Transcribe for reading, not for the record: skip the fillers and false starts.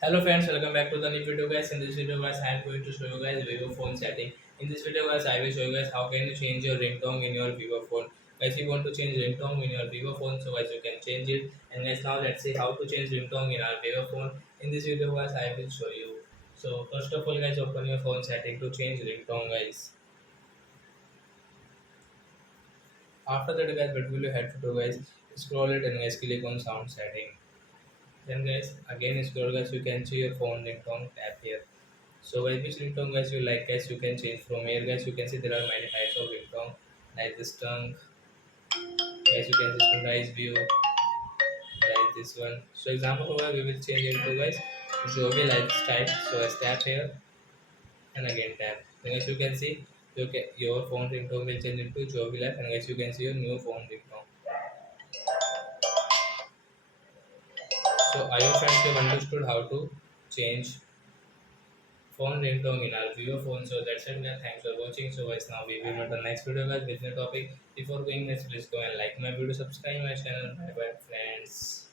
Hello friends, welcome back to the new video guys. In this video guys, I am going to show you guys Vivo phone setting. In this video guys, I will show you guys how can you change your ringtone in your Vivo phone. Guys, you want to change ringtone in your Vivo phone, so guys you can change it. And guys, now let's see how to change ringtone in our Vivo phone. In this video guys, I will show you. So first of all guys, open your phone setting to change ringtone guys. After that guys, what will you have to do guys? Scroll it and guys click on sound setting. Then guys, again scroll guys, you can see your phone ringtone tab here. So by which ringtone guys you like guys you can change from here guys you can see there are many types of ringtone like this tongue guys you can see sunrise view like this one. So example over we will change it to guys Jovi lifestyle. So I tap here and again tap. Then guys you can see your phone ringtone will change into Jovi life and guys you can see your new phone ringtone. So I hope friends you have understood how to change phone ringtone in our Vivo phone. So that's it guys. Thanks for watching. So guys now we will meet the next video guys with new topic. Before going guys please go and like my video, subscribe my channel. Bye bye friends.